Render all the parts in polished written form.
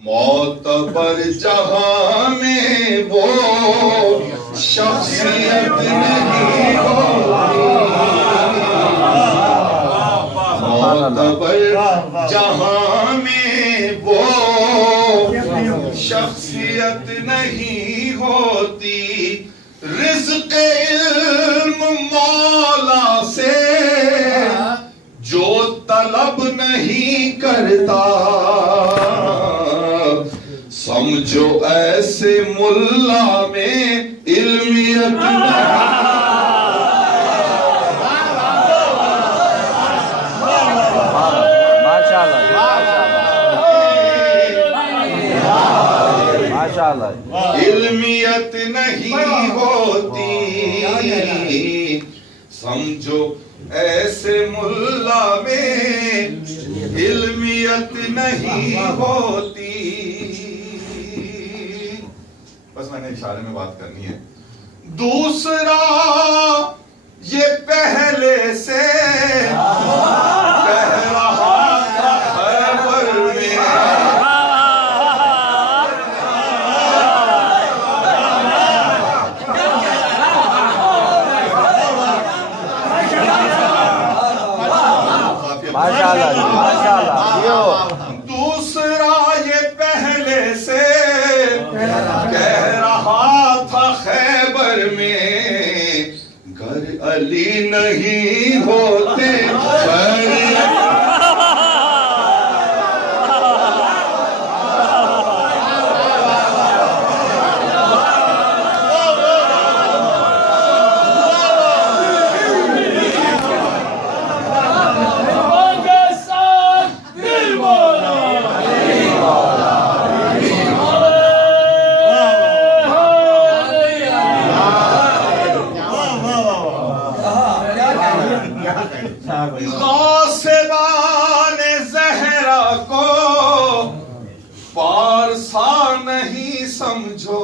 मोतबर जहां में वो शख्सियत नहीं होती, मोतबर जहां में वो शख्सियत नहीं होती। रिज़्क़ इल्म मौला से जो तलब नहीं करता, समझो ऐसे मुल्ला में इल्मियत इल्मियत नहीं होती। समझो ऐसे मुल्ला में इल्मियत नहीं होती। बस मैंने इशारे में बात करनी है। दूसरा ये पहले से कह रहा था खैबर में, दूसरा ये पहले से कह रहा था खैबर में, घर अली नहीं होते गौसेबाने ज़हरा को पारसा नहीं समझो।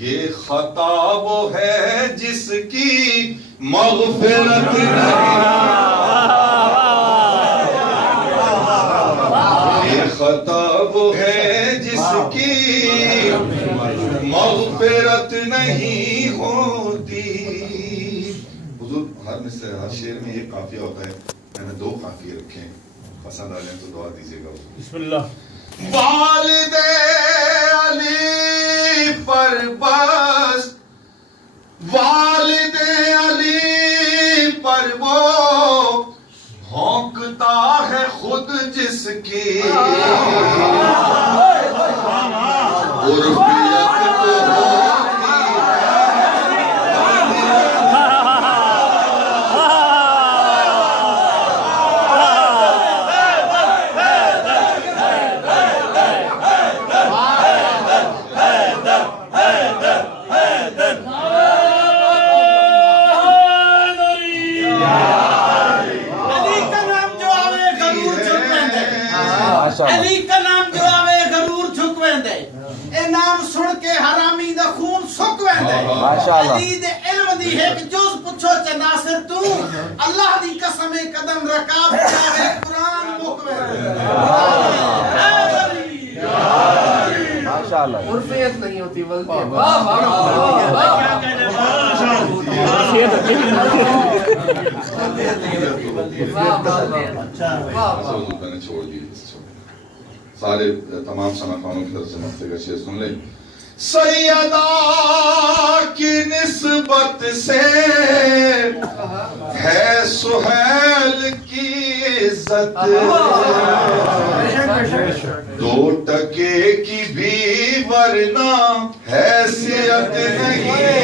ये खता वो है जिसकी मग़फ़िरत नहीं, ये खता वो है जिसकी मग़फ़िरत नहीं होती। हर शेर में एक काफिया होता है, मैंने दो काफिये रखे हैं, पसंद आ जाए तो दुआ दीजिएगा। बिस्मिल्लाह। वालिदे अली पर बस, वालिदे अली पर वो भौंकता है खुद जिसकी अली का नाम जो आवे जरूर झुक वेंदे, ए नाम सुन के हरामी दा खून सुक वेंदे। माशाअल्लाह। अली दे इल्म दी है कि जुज पुछो च नासिर तू, अल्लाह दी कसम कदम रकाब चाहे कुरान मुक वेंदे। माशाअल्लाह। उर्फियत नहीं होती बल्कि वाह वाह वाह, क्या कहने मैंने छोड़ दी। सारे तमाम सनाखानों की तरफ से मफ्ते का शेर सुन ले। सैयदा की निस्बत से है सुहैल की इज्जत, दो टके की भी वरना हैसियत नहीं है।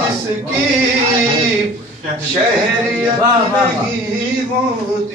जिसकी शहरियत नहीं होती।